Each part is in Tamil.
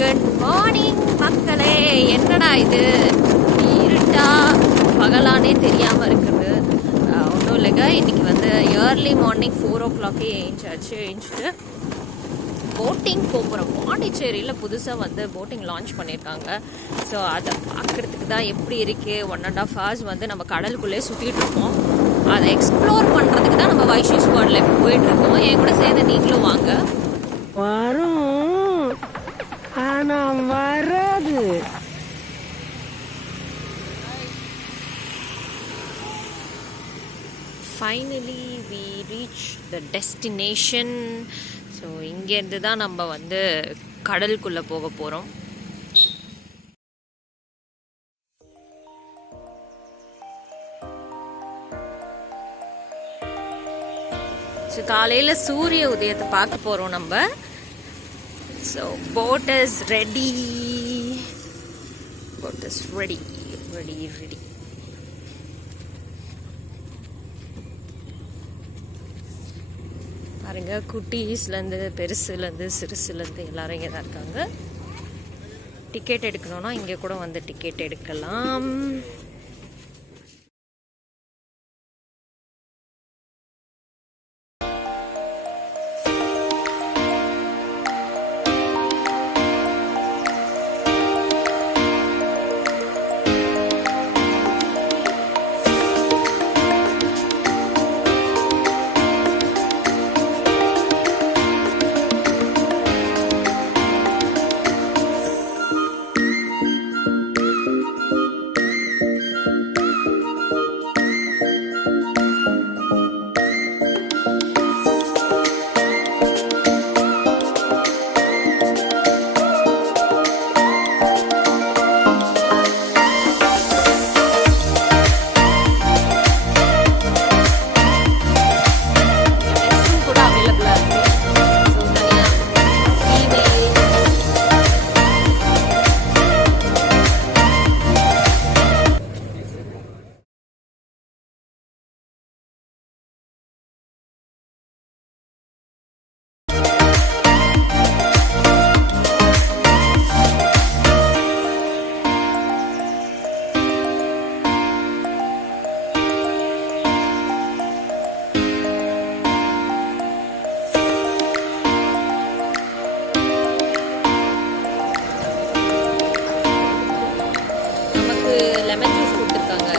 குட் மார்னிங் மக்களே. என்னடா இது இருட்டா பகலானே தெரியாமல் இருக்குது. ஒன்றும் இல்லைங்க, இன்றைக்கி வந்து ஏர்லி மார்னிங் 4 o'clock எழுந்துட்டு போட்டிங் போகிறோம். பாண்டிச்சேரியில் புதுசாக வந்து போட்டிங் லான்ச் பண்ணியிருக்காங்க. ஸோ அதை பார்க்குறதுக்கு தான் எப்படி இருக்குது. 1.5 hours வந்து நம்ம கடலுக்குள்ளே சுற்றிட்டு இருக்கோம். அதை எக்ஸ்ப்ளோர் பண்ணுறதுக்கு தான் நம்ம வைஷி ஸ்குவாடில் இப்போ போயிட்டுருக்கோம். என் கூட சேர்ந்து நீங்களும் வாங்க. வரும், ஆனால் வராது. Finally we reach the destination. So இங்கேருந்து தான் நம்ம வந்து கடலுக்குள்ளே போக போகிறோம். ஸோ காலையில் சூரிய உதயத்தை பார்க்க போகிறோம் நம்ம. So boat is ready. Boat is ready ready ready. பாருங்க, குட்டீஸ்லேருந்து பெருசுலேருந்து சிறுசுலேருந்து எல்லாரும் இங்கே தான் இருக்காங்க. டிக்கெட் எடுக்கணும்னா இங்கே கூட வந்து டிக்கெட் எடுக்கலாம். லெமன் ஜூஸ் கொடுத்துருக்காங்க.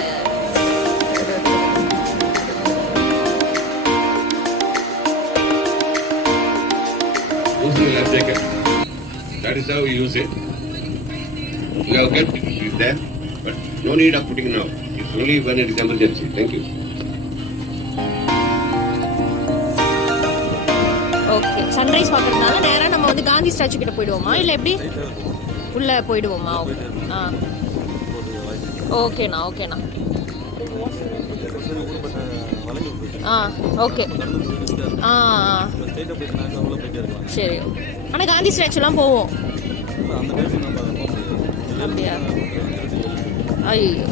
That is how we use it. You have kept it there, but no need of putting now. It's only when it is emergency. Thank you. Okay, sunrise பார்க்கறதுனால நேராக நம்ம வந்து காந்தி ஸ்டாச்சு கிட்ட போயிடுவோமா, இல்லை எப்படி உள்ளே போயிடுவோமா? ஓகே, ஓகேண்ணா ஓகேண்ணா. ஓகே. சரி. ஆனால் காந்தி ஸ்டாச்சுலாம் போவோம் அப்படியா? ஐயோ,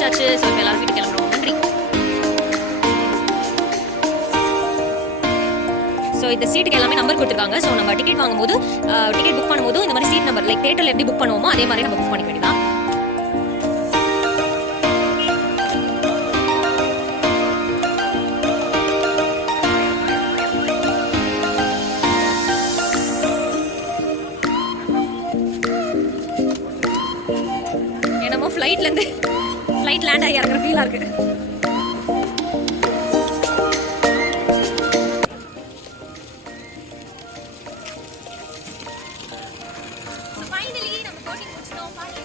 முடிச்சாச்சு. ஸோ இப்போ எல்லாரும் வீட்டுக்கு கிளம்புறோம். நன்றி. ஸோ இந்த சீட்டுக்கு எல்லாமே நம்பர் கொடுத்துருக்காங்க. ஸோ நம்ம டிக்கெட் வாங்கும்போது டிக்கெட் புக் பண்ணும்போது இந்த மாதிரி சீட் நம்பர் லைக் தேட்டரில் எப்படி புக் பண்ணுவோமோ அதே மாதிரி நம்ம புக் பண்ணிக்க வேண்டியதான். என்னமோ ஃப்ளைட் லேண்ட் ஆகி இறங்குற ஃபீலாக இருக்குது. Finally, நம்ம கோட்டிங் முடிச்சிட்டோம். பாருங்க.